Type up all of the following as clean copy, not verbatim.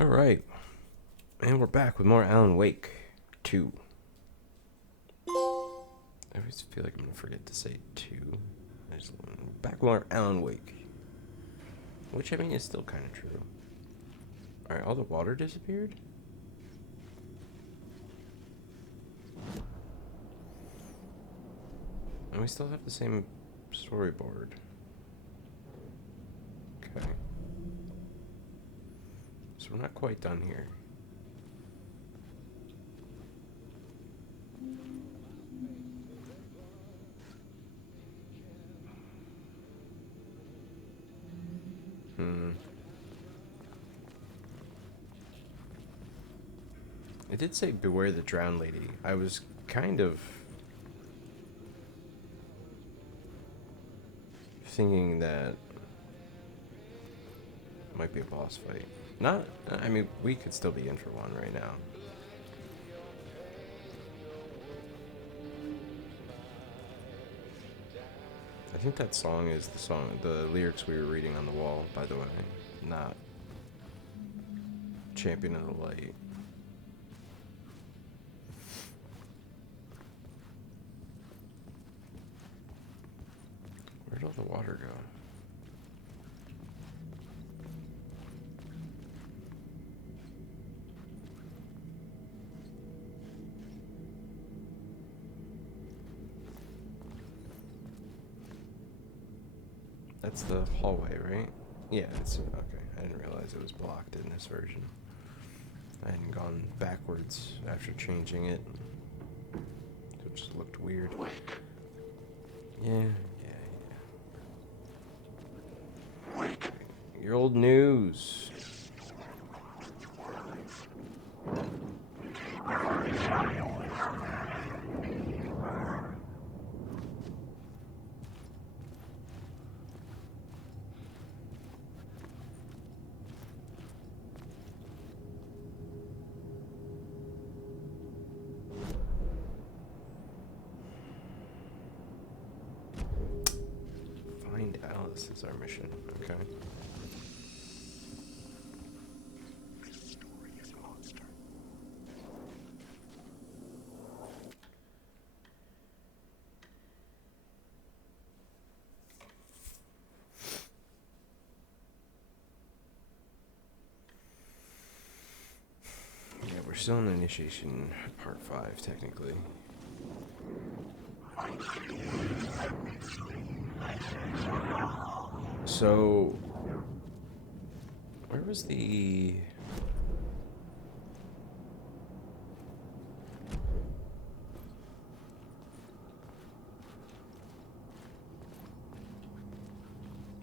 Alright, and we're back with more Alan Wake 2. I always feel like I'm gonna forget to say 2. Back with more Alan Wake. Which, I mean, is still kind of true. Alright, all the water disappeared? And we still have the same storyboard. Okay. So we're not quite done here. It did say beware the drowned lady. I was kind of thinking that it might be a boss fight. Not, I mean, we could still be in for one right now. I think that song is the lyrics we were reading on the wall, by the way, not Champion of the Light. Where'd all the water go? That's the hallway, right? Yeah, it's okay. I didn't realize it was blocked in this version. I hadn't gone backwards after changing it. It just looked weird. Yeah. Your old news. Find Alice is our mission. Okay. Yeah, we're still in initiation part 5, technically. So, where was the...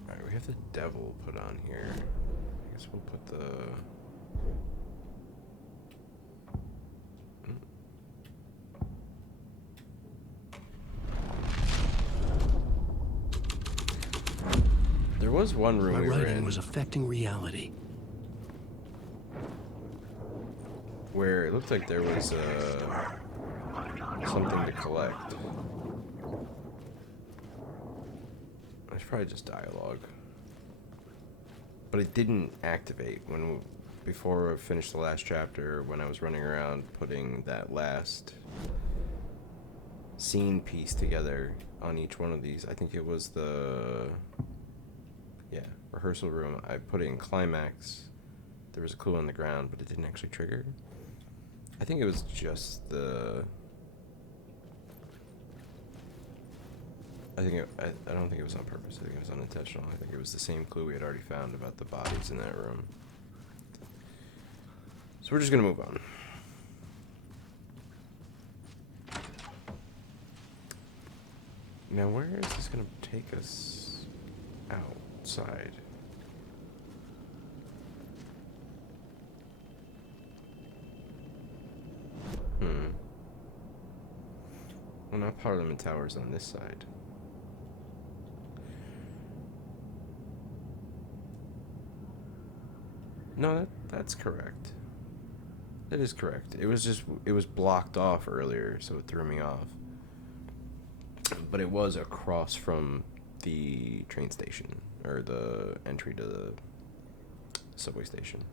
Alright, we have the devil put on here. I guess we'll put the... There was one room we were in. My writing was affecting reality. Where it looked like there was something to collect. It's probably just dialogue. But it didn't activate before I finished the last chapter, when I was running around putting that last scene piece together on each one of these. I think it was the rehearsal room. I put it in climax. There was a clue on the ground, but it didn't actually trigger. I think it was just the... I don't think it was on purpose. I think it was unintentional. I think it was the same clue we had already found about the bodies in that room. So we're just gonna move on. Now, where is this gonna take us outside? Well, now Parliament Tower's on this side. No, that's correct. That is correct. It was blocked off earlier, so it threw me off. But it was across from the train station, or the entry to the subway station.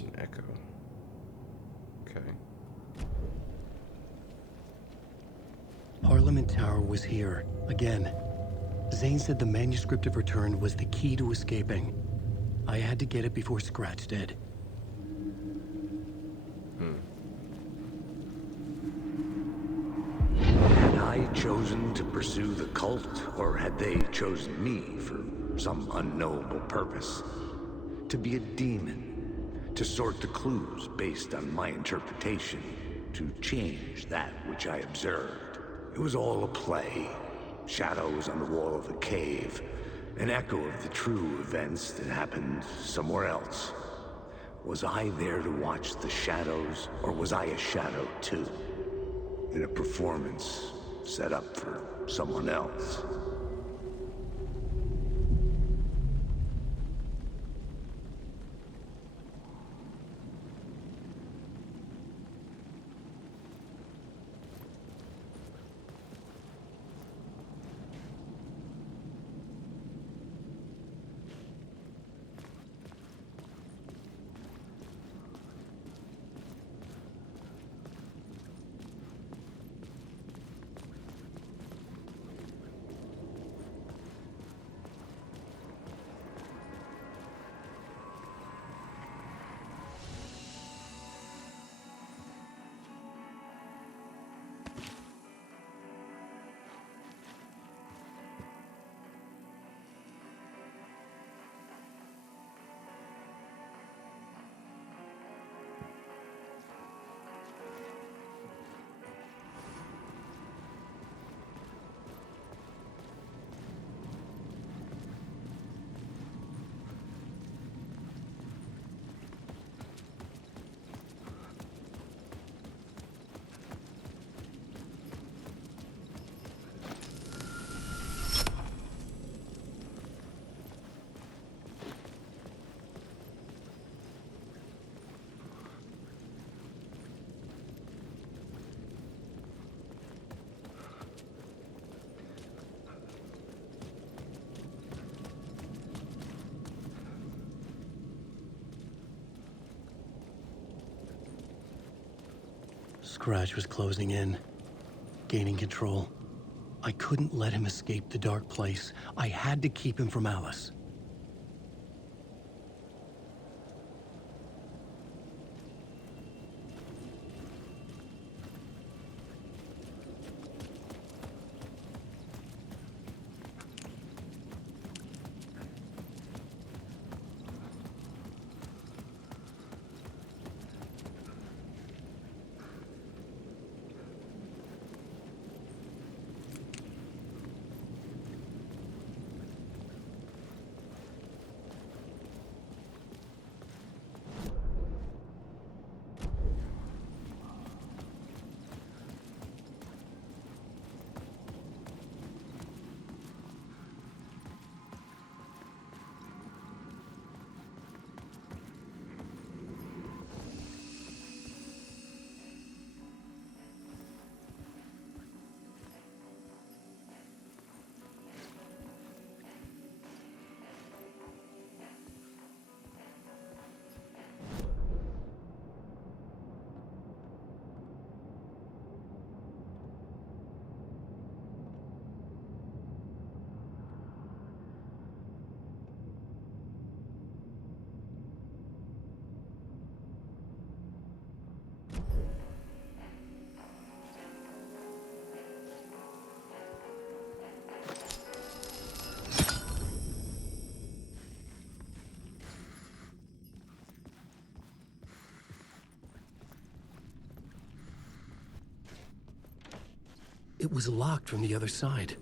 There's an echo. Okay. Parliament Tower was here, again. Zane said the manuscript of return was the key to escaping. I had to get it before Scratch did. Had I chosen to pursue the cult, or had they chosen me for some unknowable purpose? To be a demon, to sort the clues based on my interpretation, to change that which I observed. It was all a play. Shadows on the wall of the cave, an echo of the true events that happened somewhere else. Was I there to watch the shadows, or was I a shadow too? In a performance set up for someone else. Scratch was closing in, gaining control. I couldn't let him escape the dark place. I had to keep him from Alice. It was locked from the other side.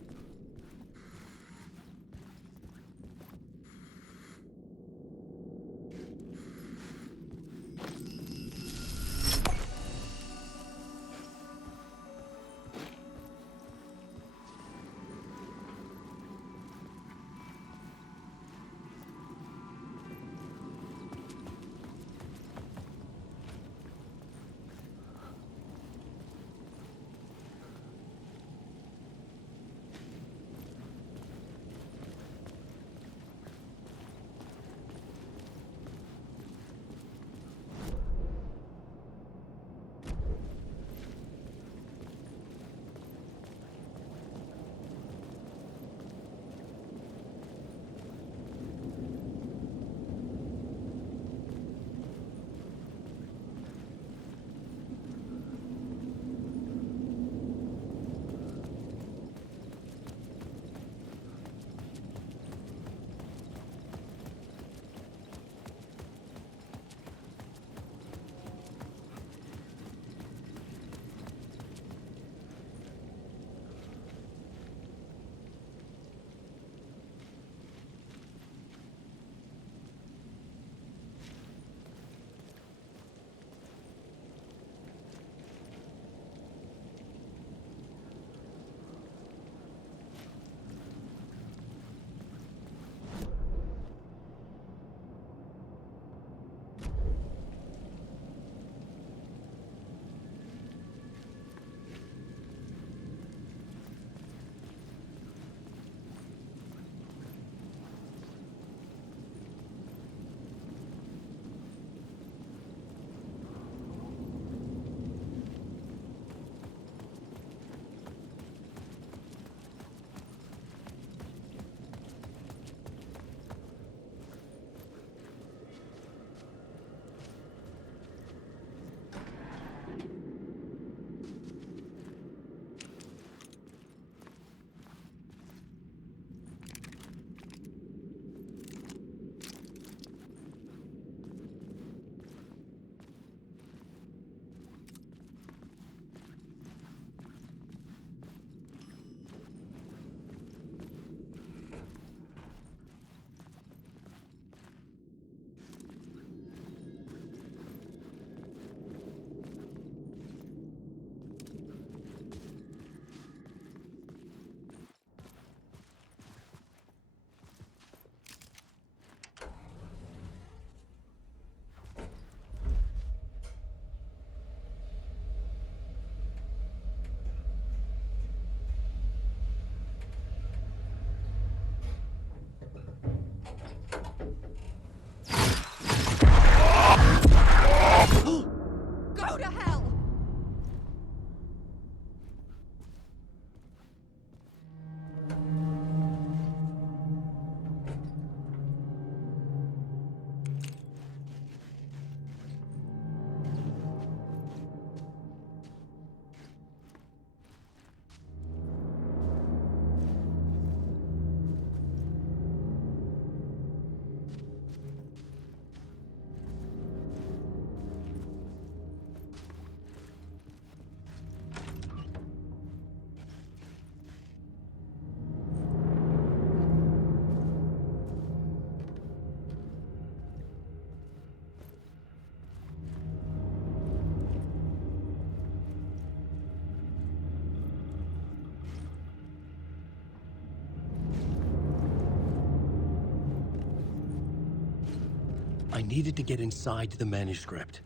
I needed to get inside the manuscript.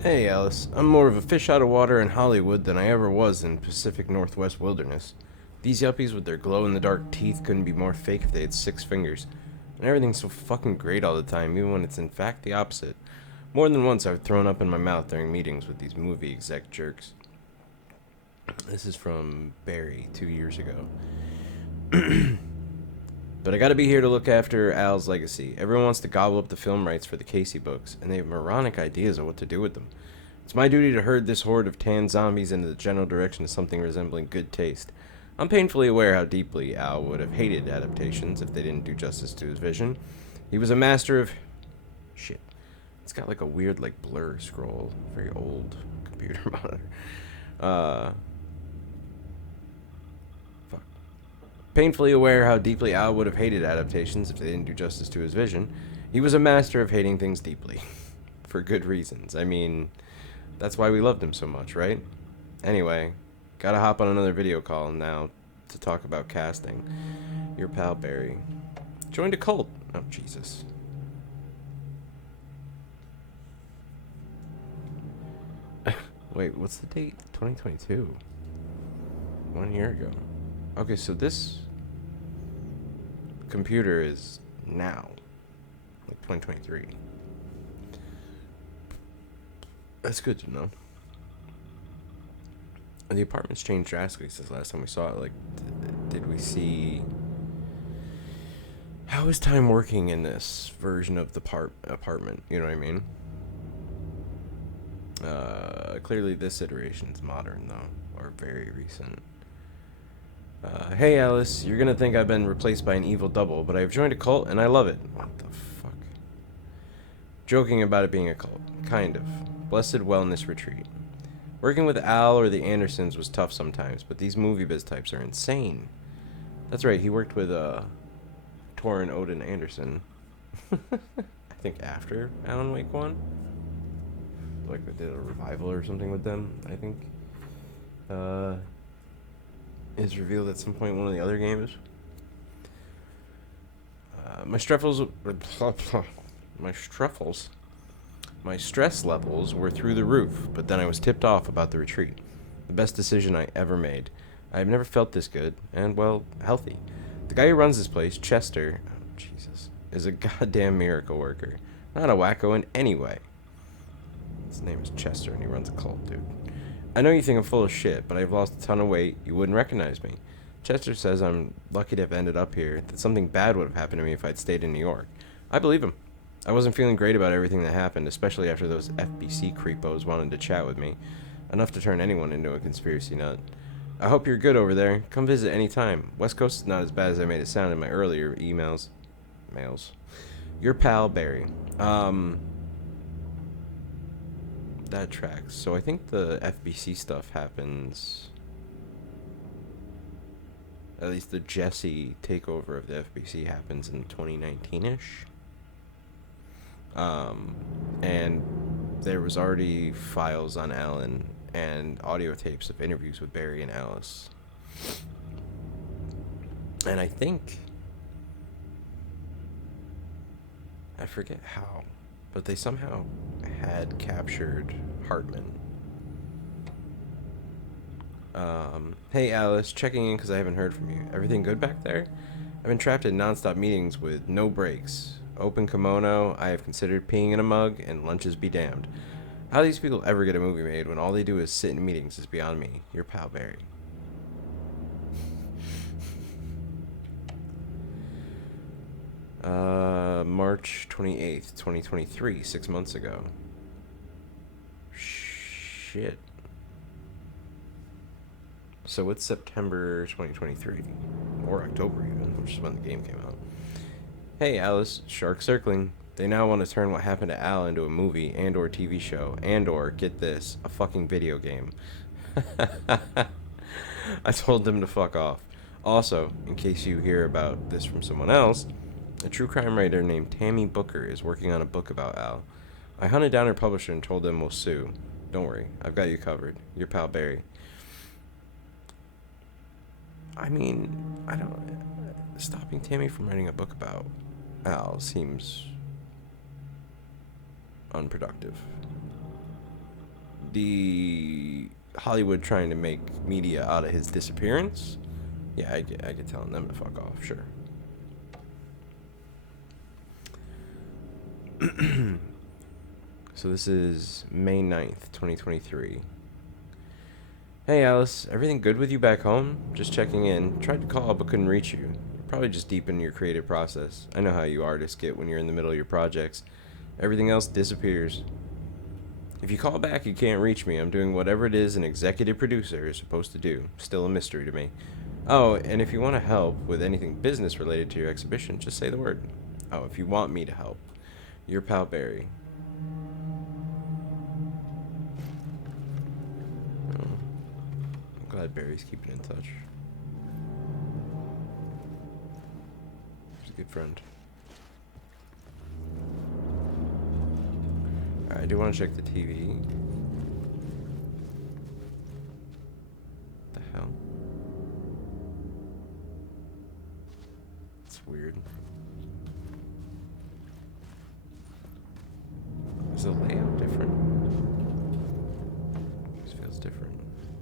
Hey, Alice. I'm more of a fish out of water in Hollywood than I ever was in Pacific Northwest wilderness. These yuppies with their glow-in-the-dark teeth couldn't be more fake if they had 6 fingers. And everything's so fucking great all the time, even when it's in fact the opposite. More than once I've thrown up in my mouth during meetings with these movie exec jerks. This is from Barry 2 years ago. But I gotta be here to look after Al's legacy. Everyone wants to gobble up the film rights for the Casey books, and they have moronic ideas of what to do with them. It's my duty to herd this horde of tan zombies into the general direction of something resembling good taste. I'm painfully aware how deeply Al would have hated adaptations if they didn't do justice to his vision. He was a master of... Shit. It's got like a weird, like, blur scroll. Very old computer monitor. Painfully aware how deeply Al would have hated adaptations if they didn't do justice to his vision, he was a master of hating things deeply. For good reasons. I mean, that's why we loved him so much, right? Anyway, gotta hop on another video call now to talk about casting. Your pal Barry. Joined a cult. Oh, Jesus. Wait, what's the date? 2022. 1 year ago. Okay, so this computer is now, like 2023. That's good to know. And the apartment's changed drastically since last time we saw it. Like, did we see... How is time working in this version of the apartment? You know what I mean? Clearly this iteration's modern, though. Or very recent. Hey Alice, you're gonna think I've been replaced by an evil double, but I've joined a cult and I love it. What the fuck? Joking about it being a cult. Kind of. Blessed wellness retreat. Working with Al or the Andersons was tough sometimes, but these movie biz types are insane. That's right, he worked with, Torrin Odin Anderson. I think after Alan Wake 1. Like they did a revival or something with them, I think. Is revealed at some point in one of the other games. My stress levels were through the roof, but then I was tipped off about the retreat. The best decision I ever made. I have never felt this good, and, well, healthy. The guy who runs this place, Chester, oh, Jesus, is a goddamn miracle worker. Not a wacko in any way. His name is Chester, and he runs a cult, dude. I know you think I'm full of shit, but I've lost a ton of weight. You wouldn't recognize me. Chester says I'm lucky to have ended up here, that something bad would have happened to me if I'd stayed in New York. I believe him. I wasn't feeling great about everything that happened, especially after those FBC creepos wanted to chat with me. Enough to turn anyone into a conspiracy nut. I hope you're good over there. Come visit any time. West Coast is not as bad as I made it sound in my earlier emails. Mails. Your pal, Barry. That tracks. So I think the FBC stuff happens... At least the Jesse takeover of the FBC happens in 2019-ish. And there was already files on Alan and audio tapes of interviews with Barry and Alice. And I think... I forget how, but they somehow had captured Hartman. Hey Alice, checking in because I haven't heard from you. Everything good back there? I've been trapped in non-stop meetings with no breaks. Open kimono, I have considered peeing in a mug, and lunches be damned. How these people ever get a movie made when all they do is sit in meetings is beyond me. Your pal Barry. March 28th, 2023, 6 months ago. Shit. So it's September 2023, or October even, which is when the game came out. Hey Alice, Shark Circling. They now want to turn what happened to Al into a movie and or TV show and or, get this, a fucking video game. I told them to fuck off. Also, in case you hear about this from someone else, a true crime writer named Tammy Booker is working on a book about Al. I hunted down her publisher and told them we'll sue. Don't worry, I've got you covered. Your pal Barry. I mean, I don't... Stopping Tammy from writing a book about Al seems unproductive. The Hollywood trying to make media out of his disappearance? Yeah, I get telling them to fuck off, sure. So this is May 9th, 2023. Hey Alice, everything good with you back home? Just checking in. Tried to call but couldn't reach you. Probably just deep in your creative process. I know how you artists get when you're in the middle of your projects. Everything else disappears. If you call back, you can't reach me. I'm doing whatever it is an executive producer is supposed to do. Still a mystery to me. Oh, and if you want to help with anything business related to your exhibition, just say the word. Oh, if you want me to help. Your pal Barry. Oh, I'm glad Barry's keeping in touch. He's a good friend. Alright, I do want to check the TV. What the hell? It's weird. Is the layout different? This feels different.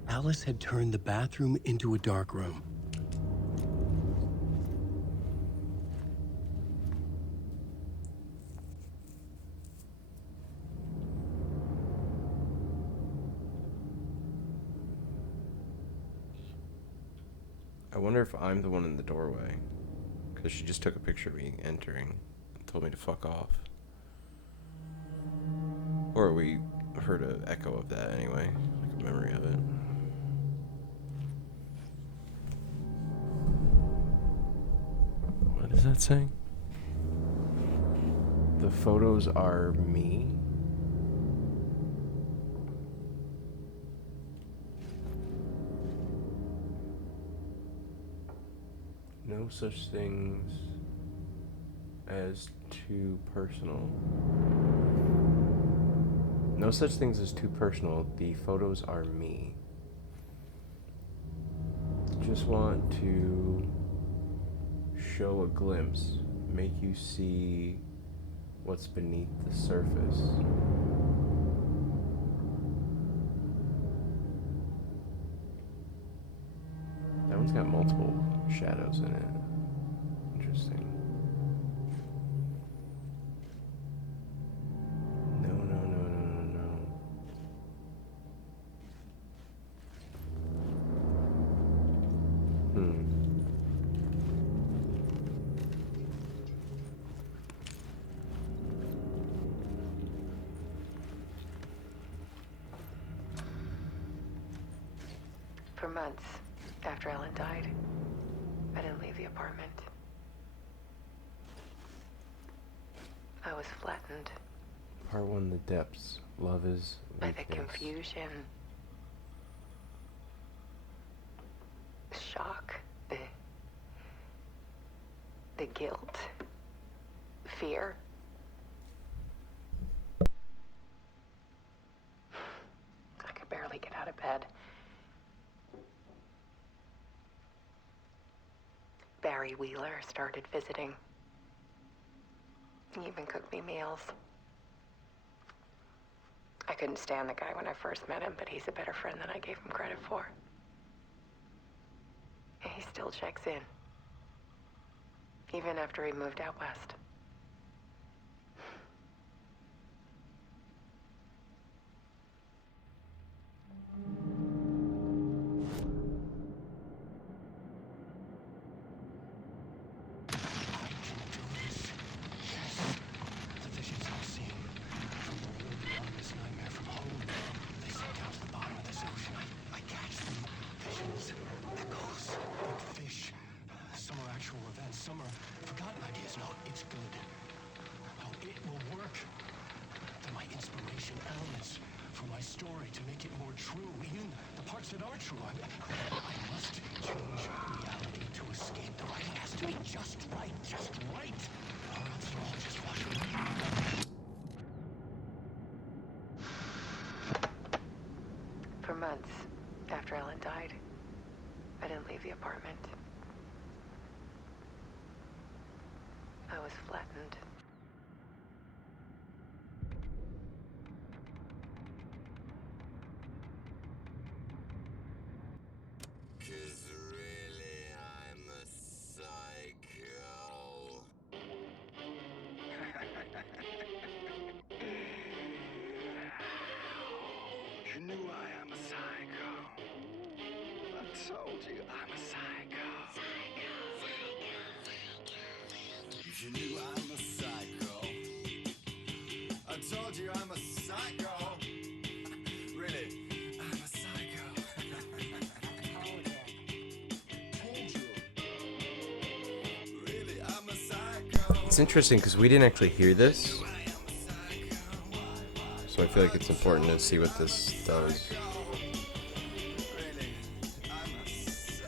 Alice had turned the bathroom into a dark room. I wonder if I'm the one in the doorway. Because she just took a picture of me entering and told me to fuck off. Or we heard an echo of that anyway, like a memory of it. What is that saying? The photos are me? No such things as too personal. No such things as too personal. The photos are me. Just want to show a glimpse, make you see what's beneath the surface. That one's got multiple shadows in it. Interesting. No. For months after Alan died, I didn't leave the apartment. I was flattened Part 1, the depths. Love is by weakness. the confusion, shock, the guilt, fear. I could barely get out of bed. Barry Wheeler started visiting. He even cooked me meals. I couldn't stand the guy when I first met him, but he's a better friend than I gave him credit for. And he still checks in, even after he moved out west. supernatural events. Some are forgotten ideas. No, it's good. Oh, it will work. They're my inspiration, elements for my story to make it more true. Even the parts that are true. I must change reality to escape. The writing has to be just right, or else it'll all just wash away. For months after Alan died, I didn't leave the apartment. I was flattened. Cause really I'm a psycho. You knew I am a psycho. I told you I'm a psycho. You knew I'm a psycho. I told you I'm a psycho. Really, I'm a psycho. Really, I'm a psycho. It's interesting because we didn't actually hear this, so I feel like it's important to see what this does.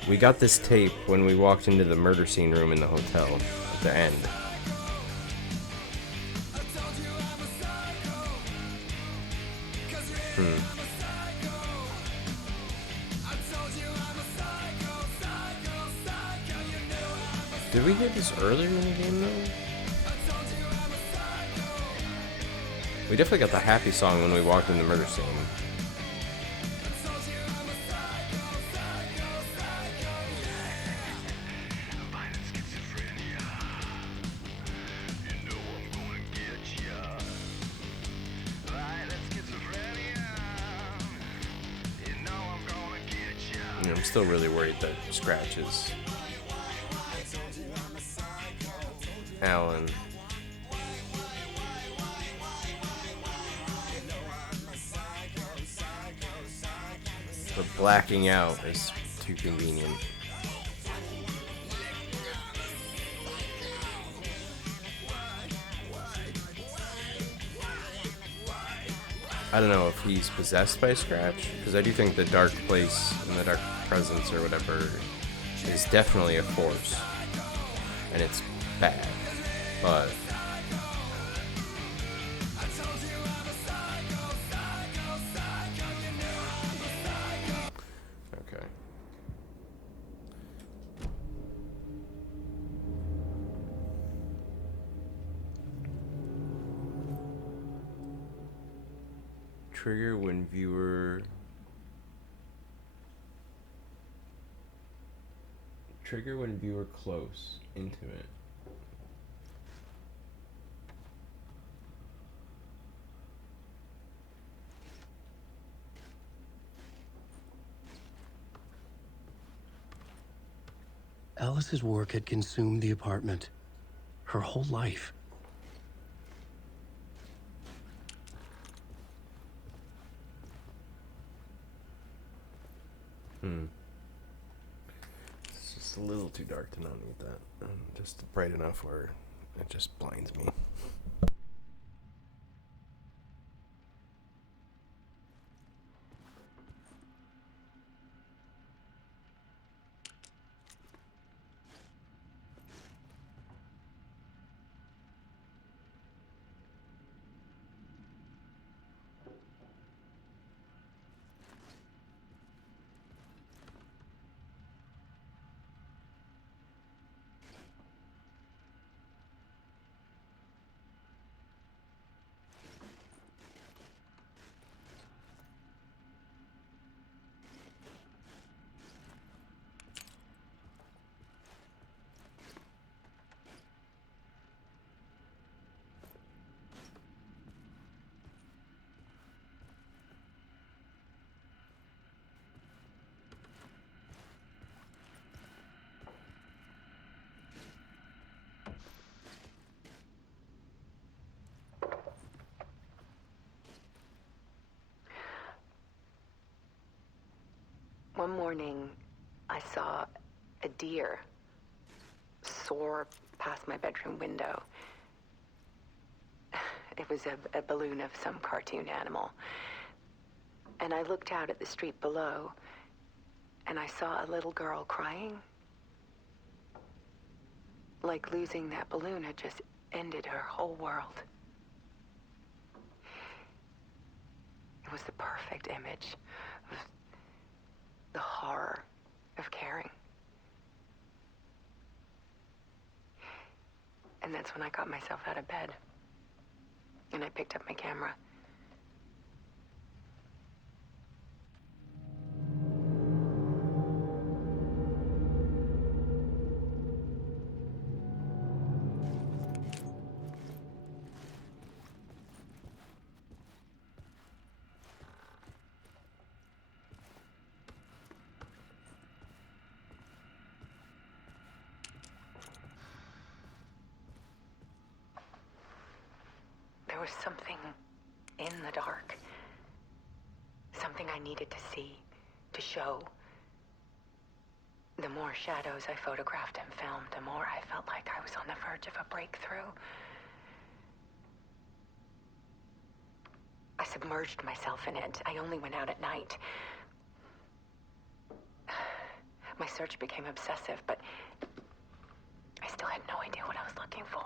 We got this tape when we walked into the murder scene room in the hotel at the end. Did we hear this earlier in the game though? We definitely got the happy song when we walked in the murder scene. I'm still really worried that Scratch is Alan. The blacking out is too convenient. I don't know if he's possessed by Scratch, because I do think the dark place and the dark presence or whatever is definitely a force, and it's bad, but okay. Trigger when viewer close, intimate. Alice's work had consumed the apartment. Her whole life. It's just a little too dark to not need that. Just bright enough where it just blinds me. One morning, I saw a deer soar past my bedroom window. It was a balloon of some cartoon animal. And I looked out at the street below, and I saw a little girl crying. Like losing that balloon had just ended her whole world. It was the perfect image of the horror of caring. And that's when I got myself out of bed. And I picked up my camera. There was something in the dark. Something I needed to see, to show. The more shadows I photographed and filmed, the more I felt like I was on the verge of a breakthrough. I submerged myself in it. I only went out at night. My search became obsessive, but I still had no idea what I was looking for.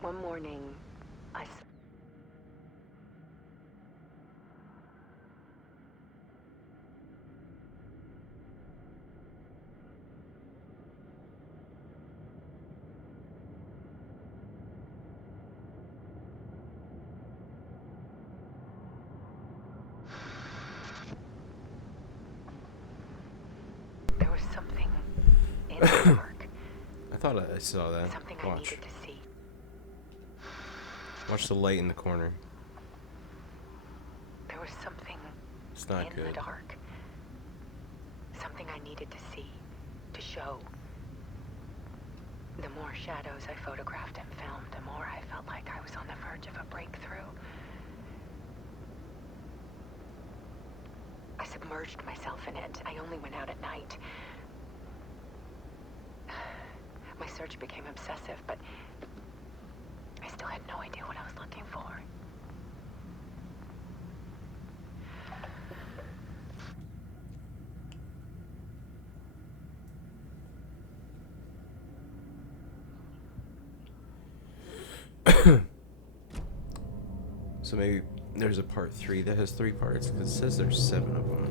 One morning, there was something in the dark. I thought I saw that. Something I Watch. needed to see. Watch the light in the corner. There was something It's not in the good. dark. Something I needed to see, to show. The more shadows I photographed and filmed, the more I felt like I was on the verge of a breakthrough. I submerged myself in it. I only went out at night. My search became obsessive, but I still had no idea what I was looking for. So maybe there's a part 3 that has 3 parts, because it says there's 7 of them.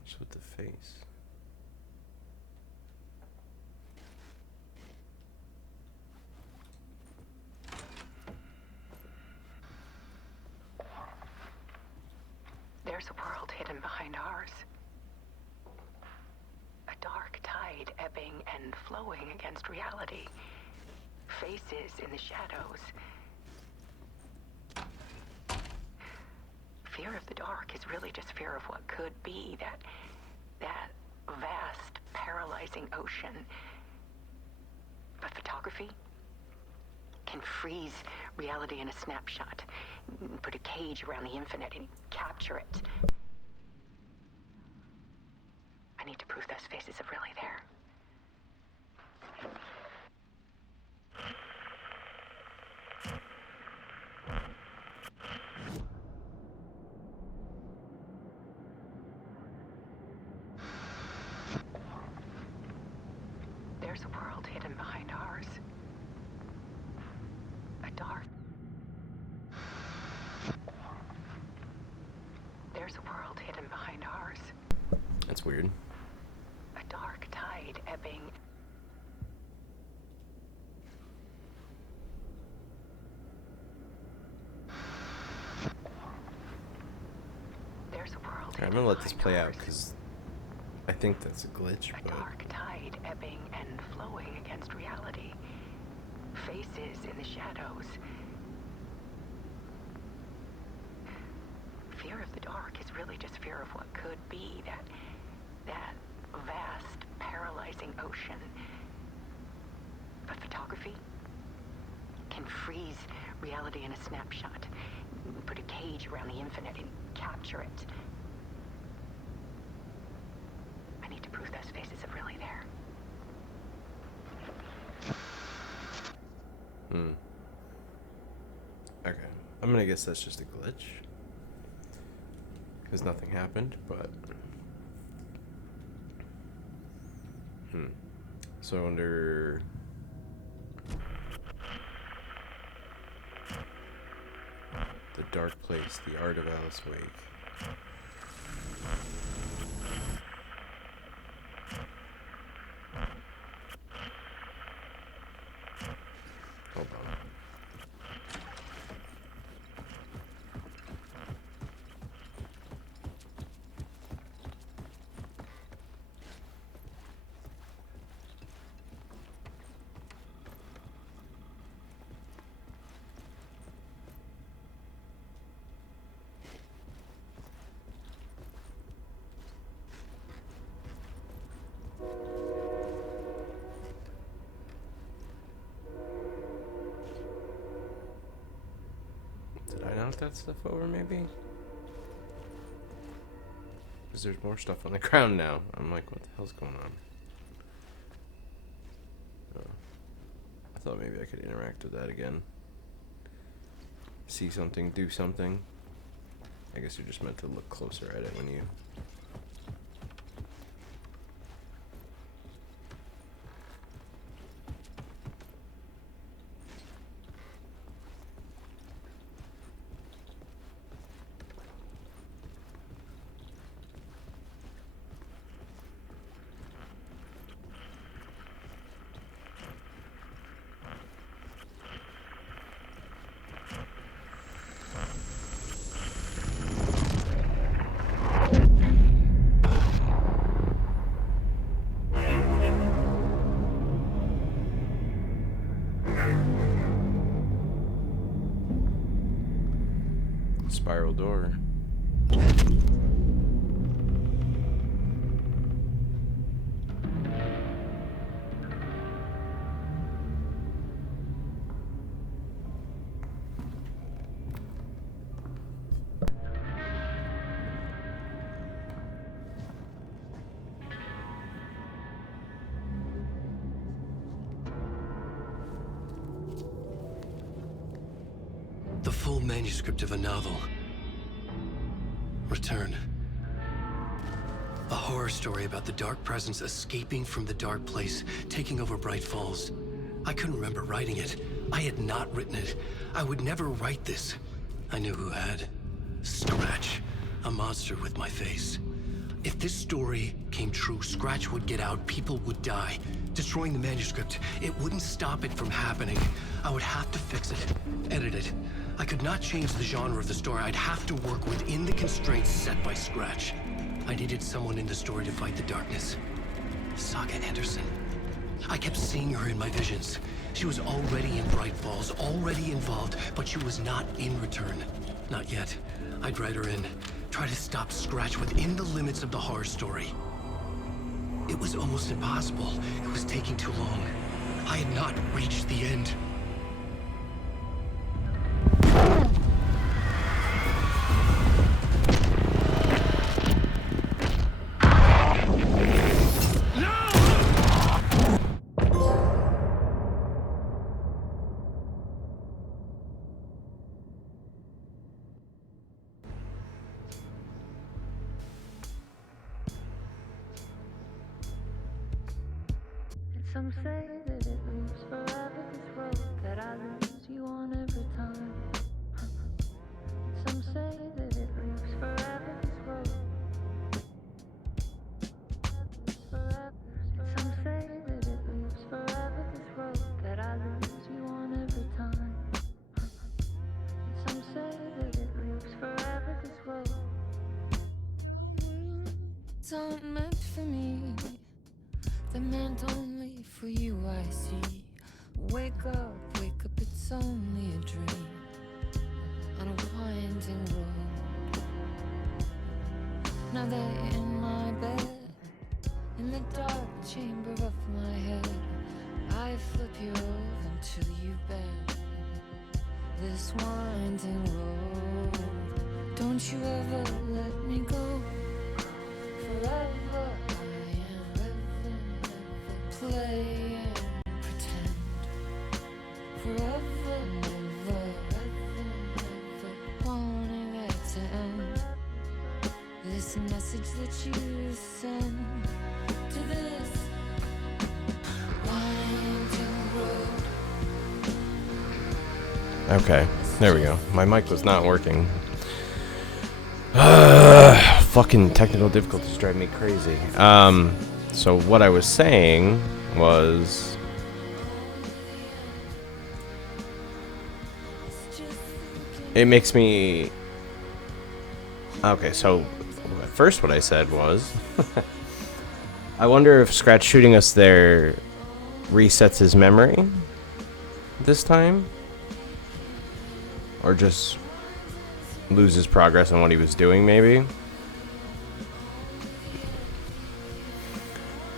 What's with the face? There's a world hidden behind ours. A dark tide ebbing and flowing against reality. Faces in the shadows. Fear of the dark is really just fear of what could be, that vast, paralyzing ocean. But photography can freeze reality in a snapshot, put a cage around the infinite and capture it. I need to prove those faces are really there. There's a world hidden behind ours. A dark. There's a world hidden behind ours. That's weird. A dark tide ebbing. There's a world. Alright, I'm gonna let this play out because I think that's a glitch, A but dark tide ebbing and flowing against reality. Faces in the shadows. Fear of the dark is really just fear of what could be, that vast, paralyzing ocean. But photography can freeze reality in a snapshot. Put a cage around the infinite and capture it. I need to prove those faces are really there. okay. I'm gonna guess that's just a glitch. Because nothing happened, but... So under... The Dark Place, The Art of Alice Wake. Hold on. Did I knock that stuff over, maybe? Because there's more stuff on the ground now. I'm like, what the hell's going on? Oh. I thought maybe I could interact with that again. See something, do something. I guess you're just meant to look closer at it when you... Spiral door. The full manuscript of a novel. Return. A horror story about the dark presence escaping from the dark place, taking over Bright Falls. I couldn't remember writing it. I had not written it. I would never write this. I knew who had. Scratch. A monster with my face. If this story came true, Scratch would get out, people would die. Destroying the manuscript, it wouldn't stop it from happening. I would have to fix it, edit it. I could not change the genre of the story. I'd have to work within the constraints set by Scratch. I needed someone in the story to fight the darkness. Saga Anderson. I kept seeing her in my visions. She was already in Bright Falls, already involved, but she was not in Return. Not yet. I'd write her in, try to stop Scratch within the limits of the horror story. It was almost impossible. It was taking too long. I had not reached the end. Some say that it moves forever, this road that I lose you on every time. Some say that it moves forever, this road. Some say that it moves forever, this road that I lose you on every time. Some say that it moves forever, this road. words aren't meant for me. They're meant only for you, I see. Wake up, it's only a dream on a winding road. Now they're in my bed, in the dark chamber of my head. I flip you over until you bend this winding road. Don't you ever let me go. Forever I am play and pretend. Forever, never, wanting it to end. This message that you send to this winding road. Okay, there we go. My mic was not working. Fucking technical difficulties drive me crazy. So what I was saying was... It makes me... Okay, so at first what I said was... I wonder if Scratch shooting us there resets his memory this time? Or just loses progress on what he was doing, maybe?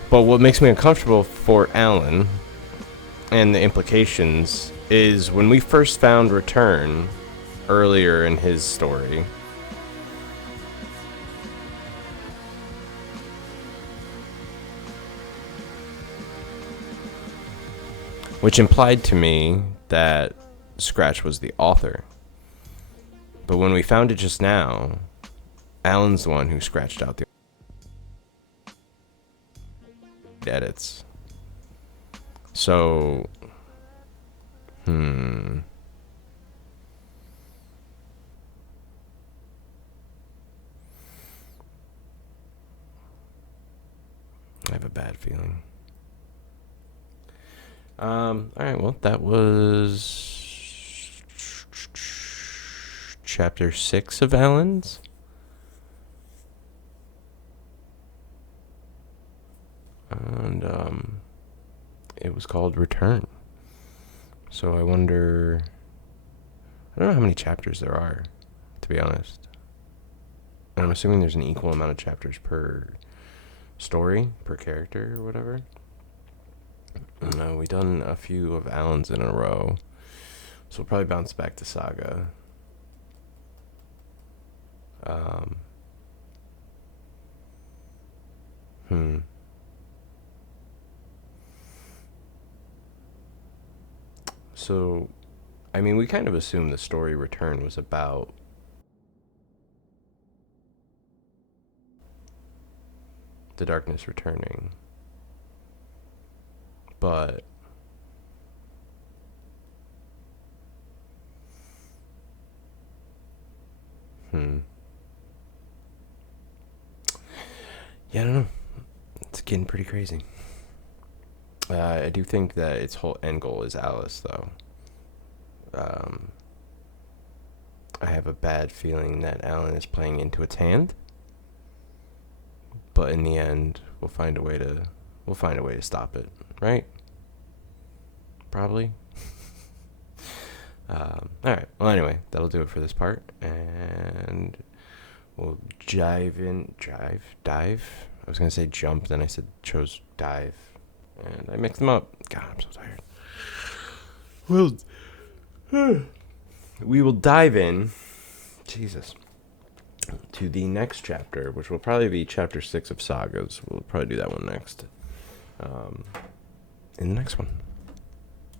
But what makes me uncomfortable for Alan, and the implications, is when we first found Return earlier in his story, which implied to me that Scratch was the author. But when we found it just now, Alan's the one who scratched out the edits. So, I have a bad feeling. Alright, well, that was chapter 6 of Alan's. And, it was called Return. So I wonder... I don't know how many chapters there are, to be honest. And I'm assuming there's an equal amount of chapters per story, per character, or whatever. We've done a few of Alan's in a row. So we'll probably bounce back to Saga. So, I mean, we kind of assumed the story Return was about the darkness returning. But yeah, I don't know. It's getting pretty crazy. I do think that its whole end goal is Alice, though. I have a bad feeling that Alan is playing into its hand, but in the end, we'll find a way to stop it, right? Probably. All right. Well, anyway, that'll do it for this part, and we'll dive. I was gonna say jump, then I chose dive, and I mixed them up. God, I'm so tired. Well, we will dive in, Jesus, to the next chapter, which will probably be chapter 6 of Sagas. We'll probably do that one next, in the next one.